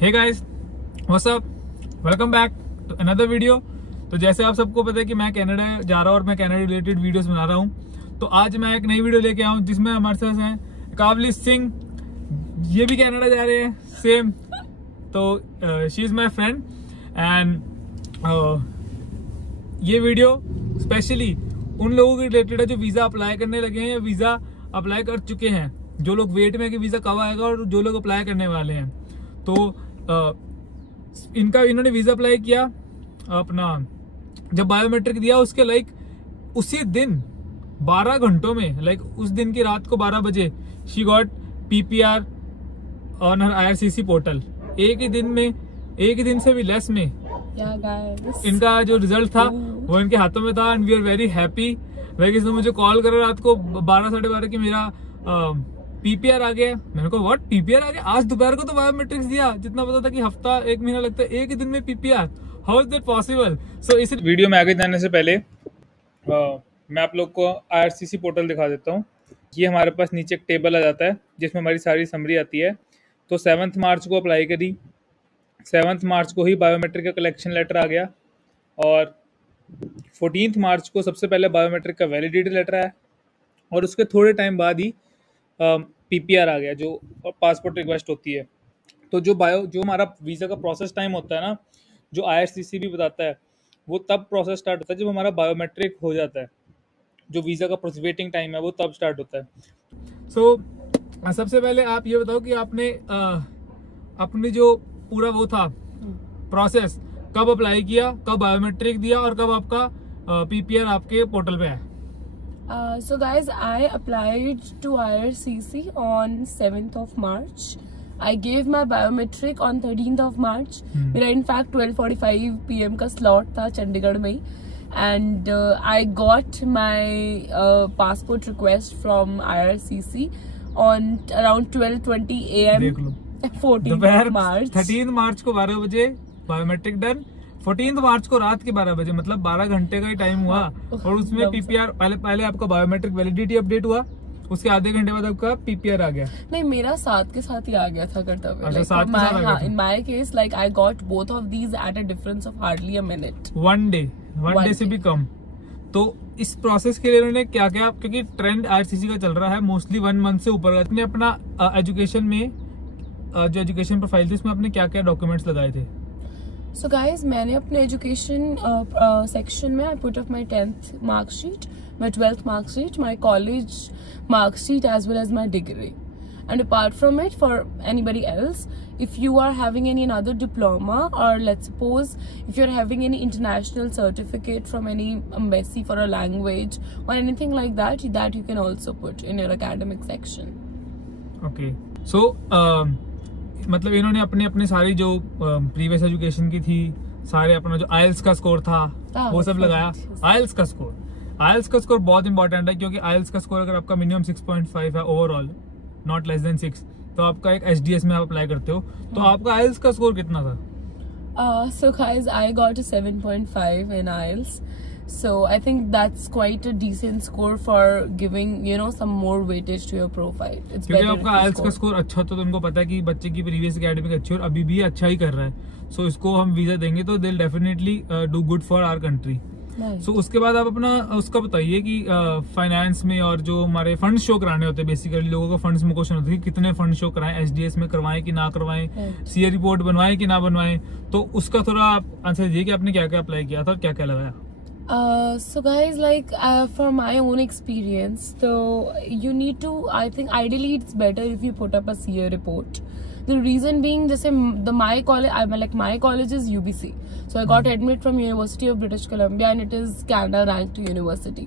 Hey guys, what's up, welcome back to another video. तो जैसे आप सबको पता है कि मैं कनाडा जा रहा हूँ और मैं कनाडा रिलेटेड वीडियोस बना रहा हूँ। तो आज मैं एक नई वीडियो लेके आया हूँ जिसमें हमारे साथ हैं काबली सिंह, ये भी कनाडा जा रहे हैं सेम। तो she is my friend and ये वीडियो स्पेशली उन लोगों के रिलेटेड है जो वीजा अप्लाई करने लगे हैं या वीजा अप्लाई कर चुके हैं, जो लोग वेट में कि वीजा कब आएगा, और जो लोग अप्लाई करने वाले हैं। तो इन्होंने वीजा अप्लाई किया अपना, जब बायोमेट्रिक दिया उसके उसी दिन 12 घंटों में, उस दिन की रात को 12 बजे she got PPR on her IRCC portal. एक ही दिन से भी लेस में इनका जो रिजल्ट था वो इनके हाथों में था and we are very happy. इसने मुझे कॉल करा रात को 12 साढ़े 12 की, मेरा पीपीआर आ गया। मैंने कहा व्हाट, पीपीआर आ गया? आज दोपहर को तो बायोमेट्रिक्स दिया, जितना पता था कि हफ्ता एक महीना लगता है, एक ही दिन में PPR, how is that possible? So इस वीडियो में आगे जाने से पहले मैं आप लोग को IRCC पोर्टल दिखा देता हूँ। ये हमारे पास नीचे एक टेबल आ जाता है जिसमें हमारी सारी समरी आती है। तो 7 मार्च को अप्लाई करी, 7 मार्च को ही बायोमेट्रिक का कलेक्शन लेटर आ गया और 14 मार्च को सबसे पहले बायोमेट्रिक का वैलिडिटी लेटर आया और उसके थोड़े टाइम बाद ही पीपीआर आ गया, जो पासपोर्ट रिक्वेस्ट होती है। तो जो हमारा वीज़ा का प्रोसेस टाइम होता है ना, जो IRCC भी बताता है, वो तब प्रोसेस स्टार्ट होता है जब हमारा बायोमेट्रिक हो जाता है। जो वीज़ा का वेटिंग टाइम है वो तब स्टार्ट होता है। सो सबसे पहले आप ये बताओ कि आपने अपनी जो पूरा वो था प्रोसेस, कब अप्लाई किया, कब बायोमेट्रिक दिया और कब आपका पीपीआर आपके पोर्टल पे है? So guys, I applied to IRCC on 7th of March. I gave my biometric on 13th of March. मेरा in fact 12:45 PM का slot था चंडीगढ़ में ही, and I got my passport request from IRCC on around 12:20 AM. 14th March. 13 मार्च को 12 बजे biometric done, 14 मार्च को रात के 12 बजे, मतलब 12 घंटे का ही टाइम हुआ। और उसमें पीपीआर पहले आपका बायोमेट्रिक वैलिडिटी अपडेट हुआ, उसके आधे घंटे बाद आपका पीपीआर आ गया। नहीं, मेरा साथ के साथ ही आ गया था कर्तव्य। अच्छा, in my case, I got both of these at a difference of hardly a minute. One day से भी कम। तो इस प्रोसेस के लिए उन्होंने क्या क्या, क्योंकि ट्रेंड IRCC का चल रहा है मोस्टली 1 मंथ से ऊपर, अपने अपना एजुकेशन में जो एजुकेशन प्रोफाइल थी उसमें आपने क्या क्या डॉक्यूमेंट्स लगाए थे? So guys, मैंने अपने एजुकेशन सेक्शन में I put up my 10th marksheet, my 12th marksheet, my college marksheet as well as my degree. And apart from it, for anybody else, if you are having any another diploma, or let's suppose if you're having any international certificate from any embassy for a language or anything like that, that you can also put in your academic section. Okay, so मतलब इन्होंने अपने सारी जो previous education की थी, सारे अपना जो IELTS का स्कोर था वो सब लगाया। IELTS का स्कोर बहुत इंपॉर्टेंट है, क्योंकि IELTS का स्कोर अगर आपका मिनिमम 6.5 है ओवरऑल, नॉट लेस देन 6, तो आपका एक HDS में आप अप्लाई करते हो। तो आपका IELTS का स्कोर कितना था? So guys, I got a 7.5 in IELTS. So I think that's quite a decent score for giving, some more weightage to your profile. It's क्योंकि आपका IELTS का स्कोर अच्छा तो उनको पता है कि बच्चे की प्रीवियस एकेडमिक अच्छी और अभी भी अच्छा ही कर रहा है। सो इसको हम वीजा देंगे तो they'll definitely do good for our country. सो उसके बाद आप अपना उसका बताइए कि फाइनेंस में और जो हमारे फंड शो कराने होते हैं, बेसिकली लोगों को फंड्स में क्वेश्चन होता है कि कितने फंड शो कराएं, HDS में करवाएं कि ना करवाएं, CA रिपोर्ट बनवाएं कि ना बनवाएं। तो उसका थोड़ा आप आंसर दीजिए कि आपने क्या क्या अप्लाई किया था और क्या क्या लगाया। So guys, for my own experience, so you need to, I think ideally it's better if you put up a CA report. The reason being, my college is UBC, so I got admit from University of British Columbia, and it is Canada ranked university.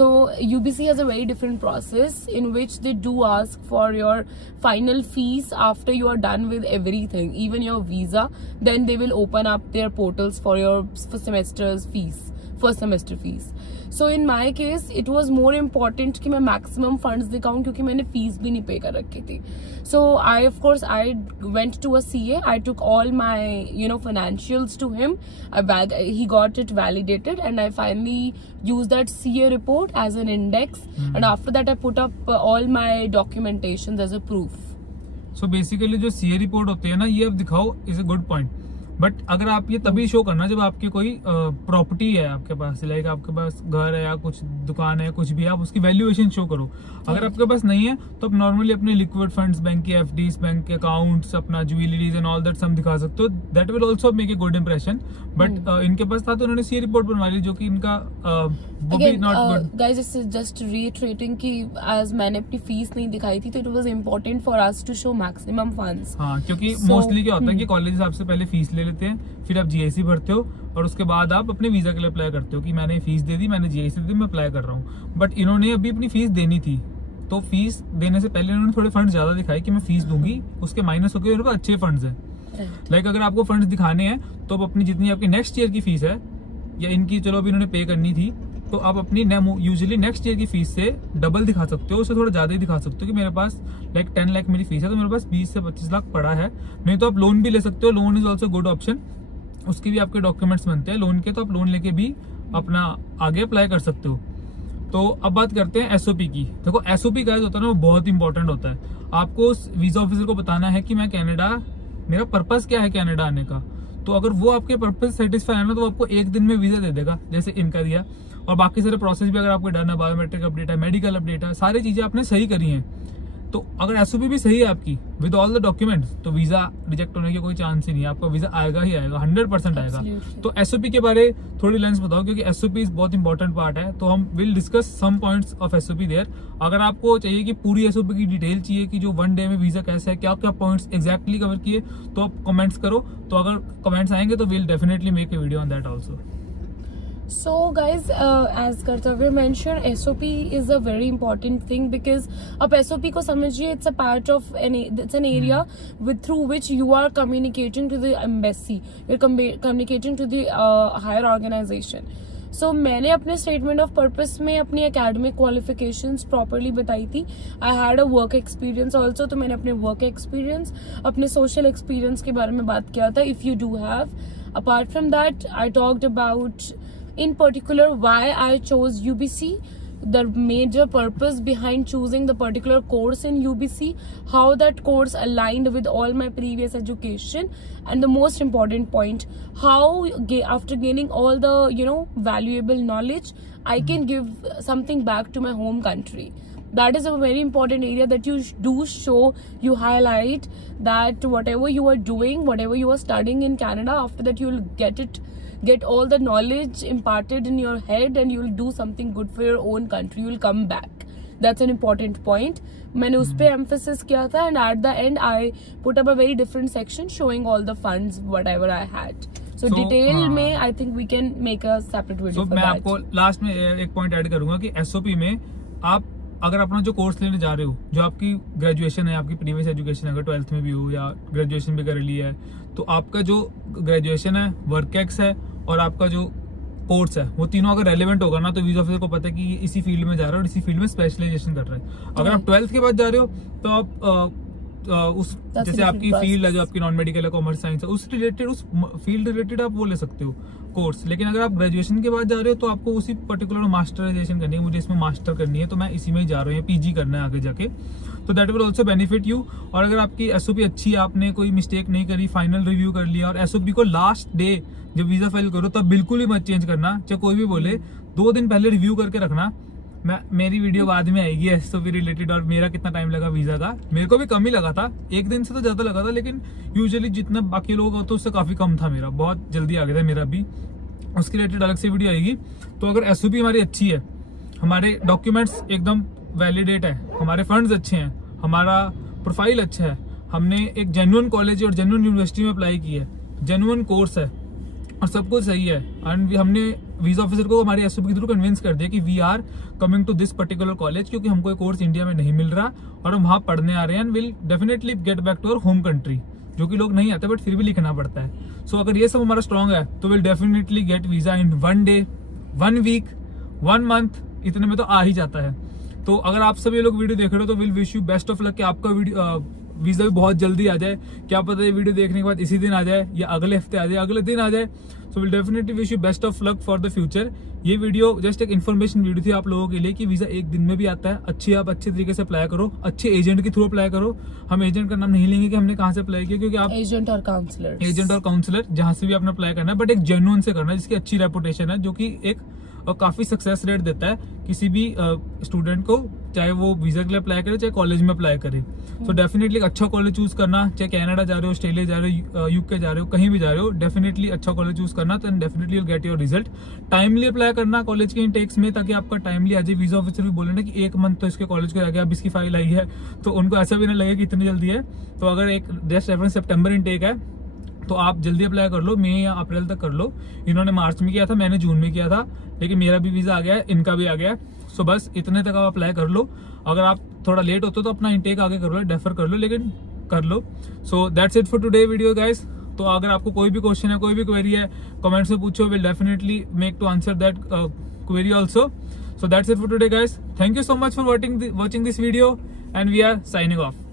So UBC has a very different process in which they do ask for your final fees after you are done with everything, even your visa. Then they will open up their portals for your first semester fees. So in my case, it was more important कि मैं maximum funds दिखाऊं, क्योंकि मैंने fees भी नहीं pay कर रखी थी. So I went to a CA. I took all my financials to him. He got it validated, and I finally used that CA report as an index. And after that, I put up all my documentations as a proof. So basically जो CA report होते हैं ना, ये अब दिखाओ is a good point, but अगर आप ये तभी शो करना जब आपकी कोई प्रॉपर्टी है आपके पास, लाइक आपके पास घर है या कुछ दुकान है, कुछ भी, आप उसकी वैल्यूएशन शो करो। अगर आपके पास नहीं है तो आप नॉर्मली अपने लिक्विड फंड्स, बैंक के एफडीज, बैंक के अकाउंट्स, अपना jewelries and all that sum दिखा सकते हो। That will also make a good impression. But इनके पास था तो उन्होंने सीए रिपोर्ट बनवा ली, जो कि इनका वो भी not good. Guys just reiterating कि एज मैंने अपनी फीस नहीं दिखाई थी तो it was important for us to show maximum funds. हाँ, क्योंकि मोस्टली क्या होता है कि कॉलेज आपसे पहले फीस ले लेते हैं, फिर आप जीआईसी भरते हो और उसके बाद आप अपने वीजा के लिए अप्लाई करते हो कि मैंने फीस दे दी, मैंने जीआईसी दे दी, मैं अप्लाई कर रहा हूँ। बट इन्होंने अभी अपनी फीस देनी थी, तो फीस देने से पहले इन्होंने थोड़े फंड ज्यादा दिखाए कि मैं फीस दूंगी, उसके माइनस होकर मेरे पास अच्छे फंड्स हैं। लाइक अगर आपको फंड्स दिखाने हैं तो आप अपनी जितनी आपकी नेक्स्ट ईयर की फीस है, या इनकी चलो अभी इन्होंने पे करनी थी, तो आप अपनी यूजुअली नेक्स्ट ईयर की फीस से डबल दिखा सकते हो, उससे थोड़ा ज्यादा ही दिखा सकते हो कि मेरे पास लाइक 10 लाख मेरी फीस है तो मेरे पास 20 से 25 लाख पड़ा है। नहीं तो आप लोन भी ले सकते हो, loan is also good option, उसके भी आपके डॉक्यूमेंट्स बनते हैं लोन के, तो आप लोन लेके भी अपना आगे अप्लाई कर सकते हो। तो अब बात करते हैं एसओपी की। देखो एसओपी का होता है ना, वो बहुत इंपॉर्टेंट होता है। आपको वीजा ऑफिसर को बताना है कि मैं कनाडा, मेरा पर्पस क्या है कनाडा आने का। तो अगर वो आपके पर्पस सेटिस्फाई है ना, तो आपको 1 दिन में वीजा दे देगा, जैसे इनका दिया। और बाकी सारे प्रोसेस भी अगर आपको डन है, बायोमेट्रिक अपडेट है, मेडिकल अपडेट है, सारी चीजें आपने सही करी हैं, तो अगर एसओपी भी सही है आपकी विद ऑल द डॉक्यूमेंट्स, तो वीजा रिजेक्ट होने की कोई चांस ही नहीं है, आपका वीजा आएगा ही आएगा, 100% आएगा। तो एसओपी के बारे थोड़ी लाइन्स बताओ, क्योंकि एसओपी बहुत इंपॉर्टेंट पार्ट है। तो हम will discuss some points of SOP there. अगर आपको चाहिए कि पूरी एसओपी की डिटेल चाहिए कि जो 1 डे में वीजा कैसा है, क्या क्या पॉइंट्स एग्जैक्टली कवर किए, तो आप कमेंट्स करो। तो अगर कमेंट्स आएंगे तो will definitely make a video on that also. So guys, as Kartavya mentioned, SOP is a very important thing because अब SOP को समझिए, it's a part of it's an area through which you are communicating to the embassy, you're communicating to the higher organization. So मैंने अपने statement of purpose में अपनी academic qualifications properly बताई थी। I had a work experience also, तो मैंने अपने work experience, अपने social experience के बारे में बात किया था, if you do have. Apart from that, I talked about in particular why I chose UBC, the major purpose behind choosing the particular course in UBC, how that course aligned with all my previous education, and the most important point, how after gaining all the valuable knowledge, I can give something back to my home country. That is a very important area that you do show, you highlight that whatever you are doing, whatever you are studying in Canada, after that you will get all the knowledge imparted in your head and you will do something good for your own country, you will come back. That's an important point. मैंने उस पे emphasis किया था, and at the end I put up a very different section showing all the funds whatever I had. So detail में I think we can make a separate video for मैं that. आपको last में एक point add करूंगा कि SOP में आप अगर अपना जो कोर्स लेने जा रहे हो, जो आपकी ग्रेजुएशन है, आपकी प्रीवियस एजुकेशन अगर 12th में भी हो या ग्रेजुएशन भी कर ली है, तो आपका जो ग्रेजुएशन है, वर्क एक्स है और आपका जो कोर्स है, वो तीनों अगर रेलेवेंट होगा ना, तो वीजा ऑफिसर को पता है कि ये इसी फील्ड में जा रहा है और इसी फील्ड में स्पेशलाइजेशन कर रहा है। अगर आप 12th के बाद जा रहे हो तो आप उस जैसे आपकी फील्ड है, जो आपकी नॉन मेडिकल है, कॉमर्स साइंस है, उस रिलेटेड, उस फील्ड रिलेटेड आप वो ले सकते हो कोर्स। लेकिन अगर आप ग्रेजुएशन के बाद जा रहे हो तो आपको उसी पर्टिकुलर मास्टराइजेशन करनी है, मुझे इसमें मास्टर करनी है तो मैं इसी में ही जा रहा हूँ, पीजी करना है आगे जाके, तो that will also benefit you. और अगर आपकी एसओपी अच्छी है, आपने कोई मिस्टेक नहीं करी, फाइनल रिव्यू कर लिया, और एसओपी को लास्ट डे जब वीजा फाइल करो तब बिल्कुल ही मत चेंज करना, चाहे कोई भी बोले, 2 दिन पहले रिव्यू करके रखना। मेरी वीडियो बाद में आएगी एसओपी रिलेटेड और मेरा कितना टाइम लगा वीजा का। मेरे को भी कम ही लगा था, 1 दिन से तो ज्यादा लगा था, लेकिन यूजुअली जितना बाकी लोग होते उससे काफी कम था, मेरा बहुत जल्दी आ गया था मेरा भी। उसके रिलेटेड अलग से वीडियो आएगी। तो अगर एसओपी हमारी अच्छी है, हमारे डॉक्यूमेंट्स एकदम वैलिडेट है, हमारे फंड्स अच्छे हैं, हमारा प्रोफाइल अच्छा है, हमने एक जेन्युइन कॉलेज और जेन्युइन यूनिवर्सिटी में अप्लाई की है, जेन्युइन कोर्स है और सब कुछ सही है, एंड हमने वीजा ऑफिसर को हमारी एसओपी के थ्रू कन्विंस कर दिया कि we are coming to this particular college, क्योंकि हमको एक कोर्स इंडिया में नहीं मिल रहा और हम वहां पढ़ने आ रहे हैं, and will definitely get back to our home country, जो कि लोग नहीं आते बट फिर भी लिखना पड़ता है। सो अगर ये सब हमारा स्ट्रॉन्ग है तो will definitely get visa in 1 day, 1 week, 1 month, इतने में तो आ ही जाता है। तो अगर आप सभी लोग वीडियो देख रहे हो तो will wish you best of luck कि आपका वीजा भी बहुत जल्दी आ जाए। क्या पता ये वीडियो देखने के बाद इसी दिन आ जाए या अगले हफ्ते आ जाए, अगले दिन आ जाए। So will definitely wish you best of luck for the future. ये वीडियो जस्ट एक इन्फॉर्मेशन वीडियो थी आप लोगों के लिए कि वीजा एक दिन में भी आता है। आप अच्छे तरीके से अप्लाई करो, अच्छे एजेंट के थ्रू अप्लाई करो। हम एजेंट का नाम नहीं लेंगे कि हमने कहाँ से अप्लाई किया, क्योंकि आप एजेंट और काउंसलर जहाँ से भी आपने अप्लाई करना है, बट एक जेन्युइन से करना है जिसकी अच्छी रेपुटेशन है, जो कि एक काफी सक्सेस रेट देता है किसी भी स्टूडेंट को, चाहे वो वीजा के लिए अप्लाई करे चाहे कॉलेज में अप्लाई करे। तो डेफिनेटली अच्छा कॉलेज चूज करना, चाहे कनाडा जा रहे हो, ऑस्ट्रेलिया जा रहे हो, यूके जा रहे हो, कहीं भी जा रहे हो, डेफिनेटली अच्छा कॉलेज चूज करना, तो definitely you get your result. Timely apply करना कॉलेज के इनटेक्स में, ताकि आपका टाइमली आ जाए। वीजा ऑफिसर भी बोले ना कि 1 मंथ तो इसके कॉलेज को आ गया, अब इसकी फाइल आई है, तो उनको ऐसा भी ना लगे कि इतनी जल्दी है। तो अगर एक जस्ट रेफरेंस सितंबर इनटेक है तो आप जल्दी अप्लाई कर लो, मई या अप्रैल तक कर लो। इन्होंने मार्च में किया था, मैंने जून में किया था, लेकिन मेरा भी वीजा आ गया है, इनका भी आ गया है। सो बस इतने तक आप अप्लाई कर लो। अगर आप थोड़ा लेट होते तो अपना इनटेक आगे कर लो, डेफर कर लो, लेकिन कर लो। So that's it for today video guys. तो अगर आपको कोई भी क्वेश्चन है, कोई भी क्वेरी है, कमेंट्स में पूछो, will definitely make to answer that query also. So that's it for today guys. Thank you so much for watching this video and we are signing of.